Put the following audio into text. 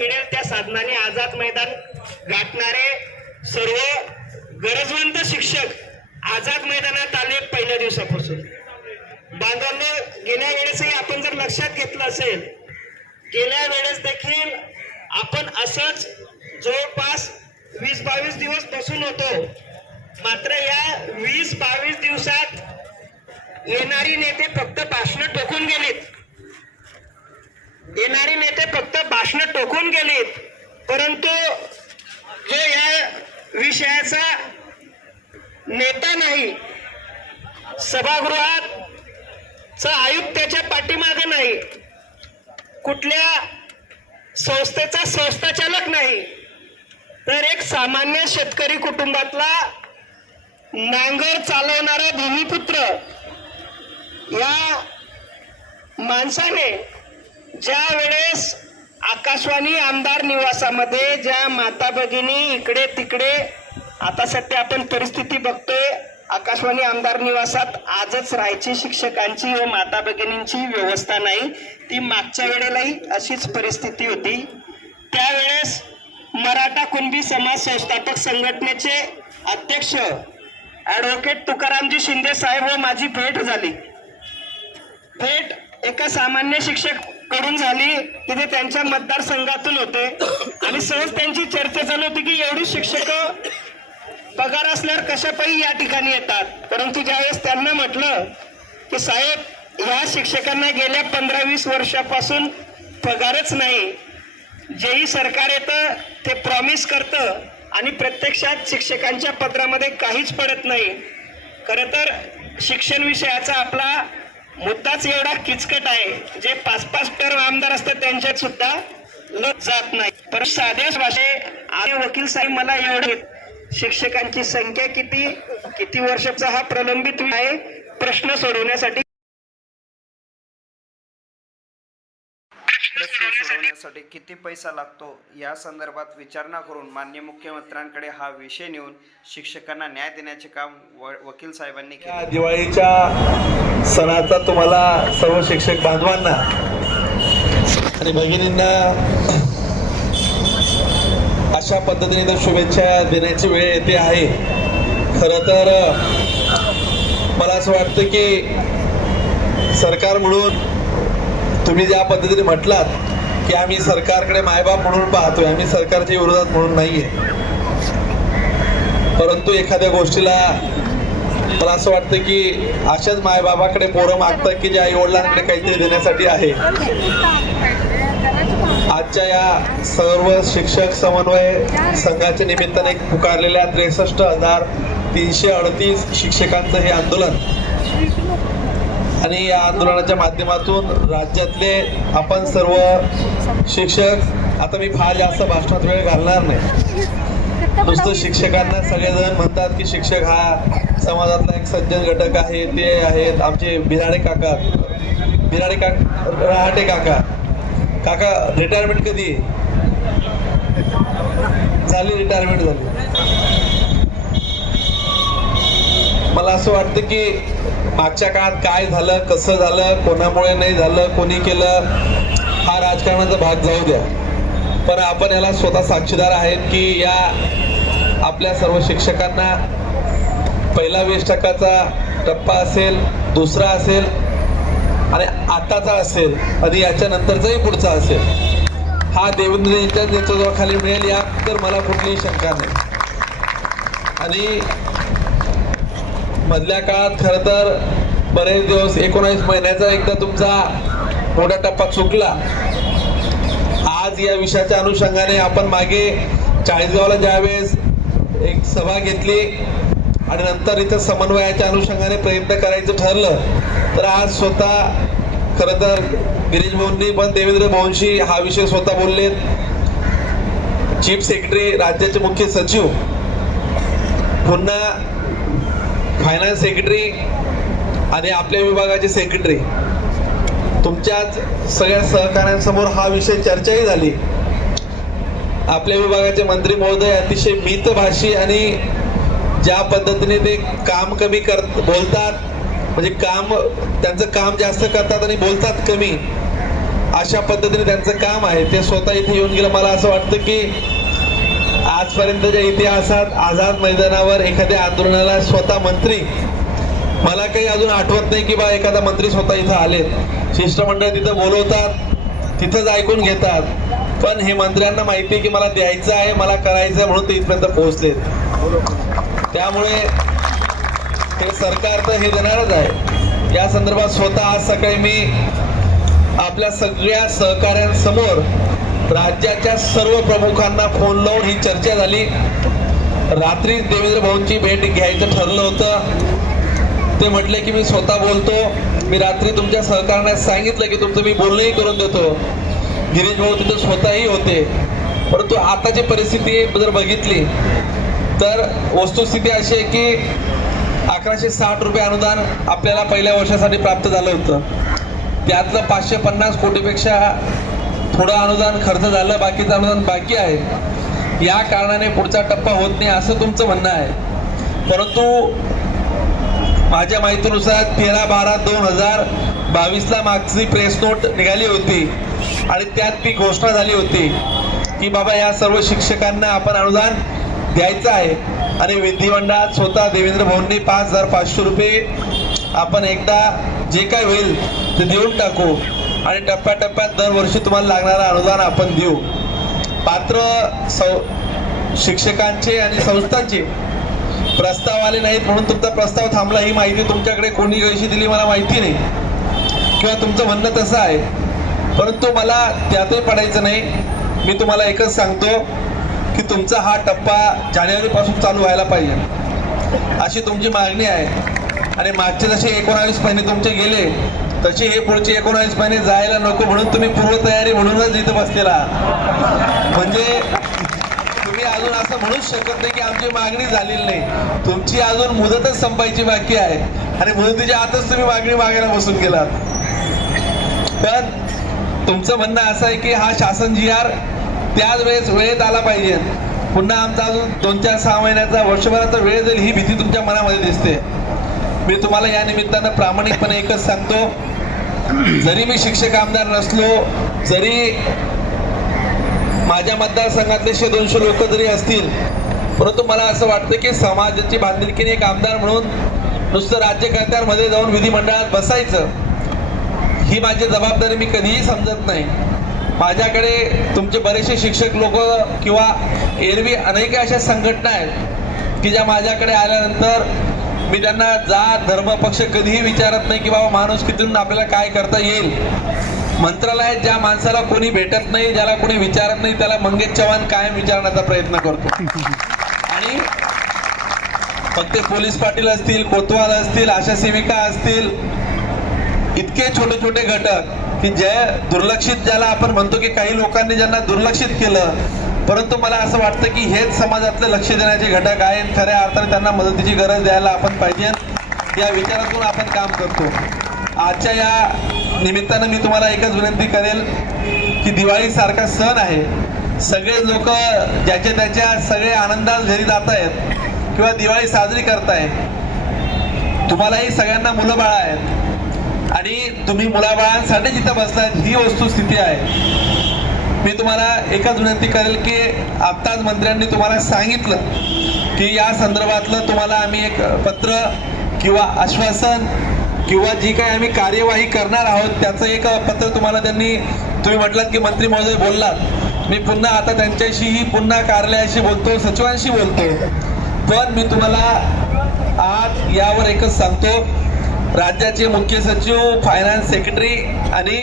मिळेल त्या साधनाने आझाद मैदान गाठणारे सर्व गरजवंत शिक्षक आझाद मैदानात आले पहिल्या दिवसापासून. बांधवांनो, गेल्या वेळेसही आपण जर लक्षात घेतलं असेल, गेल्या वेळेस देखील आपण असंच जवळपास 20-22 दिवस बसून होतो. मात्र या 20-22 दिवसात येणारी नेते फक्त भाषण टोकून गेलीत. येणारी नेते फक्त भाषण टोकून गेलीत, परंतु जो या विषयाचा नेता नाही, सभागृहात आयुक्ताच्या पाठीमागे नाही, कुठल्या संस्थेचा संस्थाचालक नाही, तर एक सामान्य शेतकरी कुटुंबातला नांगर चालवणारा भूमिपुत्र या माणसाने ज्या वेळेस आकाशवाणी आमदार निवासामध्ये ज्या माता भगिनी इकडे तिकडे, आता सध्या आपण परिस्थिती बघतोय, आकाशवाणी आमदार निवासात आजच राहायची शिक्षकांची व माता भगिनींची व्यवस्था नाही. ती मागच्या वेळेलाही अशीच परिस्थिती होती. त्यावेळेस मराठा कुणबी समाज संस्थापक संघटनेचे अध्यक्ष ॲडव्होकेट तुकारामजी शिंदे साहेब व माझी भेट झाली. भेट एका सामान्य शिक्षक कडून झाली, तिथे त्यांच्या मतदारसंघातून होते आणि सहज त्यांची चर्चा चालू होती की एवढी शिक्षक पगार असल्यावर कशापायी या ठिकाणी येतात. परंतु ज्यावेळेस त्यांना म्हटलं की साहेब, ह्या शिक्षकांना गेल्या 15-20 वर्षापासून पगारच नाही, जेही सरकार येतं ते प्रॉमिस करतं आणि प्रत्यक्षात शिक्षकांच्या पत्रामध्ये काहीच पडत नाही. खरं तर शिक्षण विषयाचा आपला मुद्दाच एवढा किचकट आहे, जे 5-5 टर्म आमदार असतात त्यांच्यात सुद्धा लग जात नाही. पण साध्या भाषे वकील साहेब, मला एवढे शिक्षकांची संख्या किती वर्षाचा हा प्रलंबित आहे प्रश्न सोडवण्यासाठी किती पैसा लागतो या संदर्भात विचारणा करून माननीय मुख्यमंत्र्यांकडे हा विषय नेऊन शिक्षकांना न्याय देण्याचे काम वकील साहेबांनी केले. दिवाळीच्या सणाचा तुम्हाला सर्व शिक्षक बांधवांना आणि भगिनींना अशा पद्धतीने शुभेच्छा देण्याची वेळ येते आहे. खरं तर मला असं वाटतं की सरकार म्हणून तुम्ही ज्या पद्धतीने म्हटलात की आम्ही सरकारकडे मायबाप म्हणून पाहतोय, आम्ही सरकारच्या विरोधात म्हणून नाहीये, परंतु एखाद्या गोष्टीला मला असं वाटतं की अशाच मायबाबाकडे पोरं मागतात की जे आई वडिलांकडे काहीतरी देण्यासाठी आहे. आजच्या या सर्व शिक्षक समन्वय संघाच्या निमित्ताने पुकारलेल्या 63,338 शिक्षकांचं हे आंदोलन आणि या आंदोलनाच्या माध्यमातून राज्यातले आपण सर्व शिक्षक, आता मी फार जास्त भाषणात वेळ घालणार नाही, नुसतं शिक्षकांना सगळेजण म्हणतात की शिक्षक हा समाजातला एक सज्जन घटक आहे, ते आहेत आमचे रहाटे काका रिटायरमेंट कधी झाली? रिटायरमेंट झाली. मला असं वाटतं की मागच्या काळात काय झालं, कसं झालं, कोणामुळे नाही झालं, कोणी केलं, हा राजकारणाचा भाग जाऊ द्या, पण आपण याला स्वतः साक्षीदार आहेत की या आपल्या सर्व शिक्षकांना पहिला 20% टप्पा असेल, दुसरा असेल आणि आताचा असेल आणि याच्या नंतरचाही पुढचा असेल, हा देवेंद्रजींच्या नेतृत्वाखाली मिळेल यात तर मला कुठलीही शंका नाही. आणि मधल्या काळात खरं तर बरेच दिवस 19 महिन्याचा एकदा तुमचा मोठा टप्पा चुकला. आज या विषयाच्या अनुषंगाने आपण मागे चाळीसगावला ज्यावेळेस एक सभा घेतली आणि नंतर इथं समन्वयाच्या अनुषंगाने प्रयत्न करायचं ठरलं, तर आज स्वतः खरं तर गिरीश भाऊंनी पण देवेंद्र भाऊंशी हा विषय स्वतः बोललेत. चीफ सेक्रेटरी, राज्याचे मुख्य सचिव, पुन्हा फायनान्स सेक्रेटरी आणि आपल्या विभागाचे सेक्रेटरी, तुमच्याच सगळ्या सहकाऱ्यांसमोर हा विषय चर्चाही झाली. आपल्या विभागाचे मंत्री महोदय अतिशय मितभाषी आणि ज्या पद्धतीने ते काम कमी बोलतात, म्हणजे त्यांचं काम जास्त करतात आणि बोलतात कमी, अशा पद्धतीने त्यांचं काम आहे. ते स्वतः इथे येऊन गेलं. मला असं वाटतं की आजपर्यंतच्या इतिहासात आझाद मैदानावर एखाद्या आंदोलनाला स्वतः मंत्री, मला काही अजून आठवत नाही की बा एखादा मंत्री स्वतः इथं आलेत. शिष्टमंडळ तिथं बोलवतात, तिथंच ऐकून घेतात. पण हे मंत्र्यांना माहिती आहे की मला द्यायचं आहे, मला करायचं आहे, म्हणून ते इथपर्यंत पोहोचलेत. त्यामुळे हे सरकार तर हे देणारच आहे. या संदर्भात स्वतः आज सकाळी मी आपल्या सगळ्या सहकाऱ्यांसमोर राज्याच्या सर्व प्रमुखांना फोन लावून ही चर्चा झाली. रात्री देवेंद्र भाऊंची भेट घ्यायचं ठरलं होतं. ते म्हटले की मी स्वतः बोलतो. मी रात्री तुमच्या सहकाऱ्यांना सांगितलं की तुमचं मी बोलणंही करून देतो. गिरीश भाऊ तिथे स्वतःही होते. परंतु आताची परिस्थिती जर बघितली तर वस्तुस्थिती अशी आहे की 1160 रुपये अनुदान आपल्याला पहिल्या वर्षासाठी प्राप्त झालं होतं. त्यातलं 550 कोटीपेक्षा थोडं अनुदान खर्च झालं, बाकीचं अनुदान बाकी आहे. या कारणाने पुढचा टप्पा होत नाही असं तुमचं म्हणणं आहे. परंतु माझ्या माहितीनुसार 13/12/2022ला मागची प्रेस नोट निघाली होती आणि त्यात ती घोषणा झाली होती की बाबा या सर्व शिक्षकांना आपण अनुदान द्यायचं आहे. आणि विधिमंडळात स्वतः देवेंद्र भाऊंनी 5,500 रुपये आपण एकदा जे काय होईल ते देऊन टाकू आणि टप्प्याटप्प्यात दरवर्षी तुम्हाला लागणारं अनुदान आपण देऊ. पात्र शिक्षकांचे आणि संस्थांचे प्रस्ताव आले नाहीत म्हणून तुमचा प्रस्ताव थांबला. ही माहिती तुमच्याकडे कोणी कशी दिली मला माहिती नाही, किंवा तुमचं म्हणणं तसं आहे. परंतु मला त्यातही पडायचं नाही. मी तुम्हाला एकच सांगतो की तुमचा हा टप्पा जानेवारीपासून चालू व्हायला पाहिजे अशी तुमची मागणी आहे. आणि मागचे जसे 19 महिने तुमचे गेले तसे हे पुढचे 19 महिने जायला नको म्हणून तुम्ही पूर्वतयारी म्हणूनच इथं बसलेला. म्हणजे तुम्ही अजून असं म्हणूच शकत नाही की आमची मागणी झालेली नाही. तुमची अजून मुदतच संपायची बाकी आहे आणि मुदतीच्या आतच तुम्ही मागणी मागायला बसून गेलात. पण तुमचं म्हणणं असं आहे की हा शासन GR त्याच वेळेत आला पाहिजे. पुन्हा आमचा अजून 2-4-6 महिन्याचा वर्षभराचा वेळ जाईल ही भीती तुमच्या मनामध्ये दिसते. मी तुम्हाला या निमित्तानं प्रामाणिकपणे एकच सांगतो, जरी मी शिक्षक आमदार नसलो, जरी माझ्या मतदारसंघातले 100-200 लोक जरी असतील, परंतु मला असं वाटतं की समाजाची बांधिलकीने एक आमदार म्हणून नुसतं राज्यकर्त्यांमध्ये जाऊन विधिमंडळात बसायचं ही माझी जबाबदारी मी कधीही समजत नाही. माझ्याकडे तुमचे बरेचसे शिक्षक लोक किंवा एरवी अनेक अशा संघटना आहेत की ज्या माझ्याकडे आल्यानंतर मी त्यांना जात धर्म पक्ष कधीही विचारत नाही की बाबा माणूस कितीतून आपल्याला काय करता येईल. मंत्रालयात ज्या माणसाला कोणी भेटत नाही, ज्याला कोणी विचारत नाही, त्याला मंगेश चव्हाण कायम विचारण्याचा प्रयत्न करतो. आणि मग ते पोलीस पाटील असतील, कोतवाल असतील, आशा सेविका असतील, इतके छोटे छोटे घटक की जे दुर्लक्षित, ज्याला आपण म्हणतो की काही लोकांनी ज्यांना दुर्लक्षित केलं, परंतु मला असं वाटतं की हेच समाजातले लक्ष देण्याचे घटक आहेत. खऱ्या अर्थाने त्यांना मदतीची गरज द्यायला आपण पाहिजे या विचारातून आपण काम करतो. आजच्या या निमित्तानं मी तुम्हाला एकच विनंती करेल की दिवाळीसारखा सण आहे, सगळे लोक ज्याच्या त्याच्या सगळे आनंदात घरी जात आहेत किंवा दिवाळी साजरी करतायत. तुम्हालाही सगळ्यांना मुलं बाळा आहेत आणि तुम्ही मुलाबाळांसाठी जिथं बसलात ही वस्तुस्थिती आहे. मी तुम्हाला एकच विनंती करेल की आत्ताच मंत्र्यांनी तुम्हाला सांगितलं की या संदर्भातलं तुम्हाला आम्ही एक पत्र किंवा आश्वासन किंवा जी काही आम्ही कार्यवाही करणार आहोत त्याचं एक पत्र तुम्हाला तुम्ही म्हटलात की मंत्री महोदय बोललात, मी पुन्हा आता त्यांच्याशीही पुन्हा कार्यालयाशी बोलतो, सचिवांशी बोलतो. पण मी तुम्हाला आज यावर एकच सांगतो, राज्याचे मुख्य सचिव, फायनान्स सेक्रेटरी आणि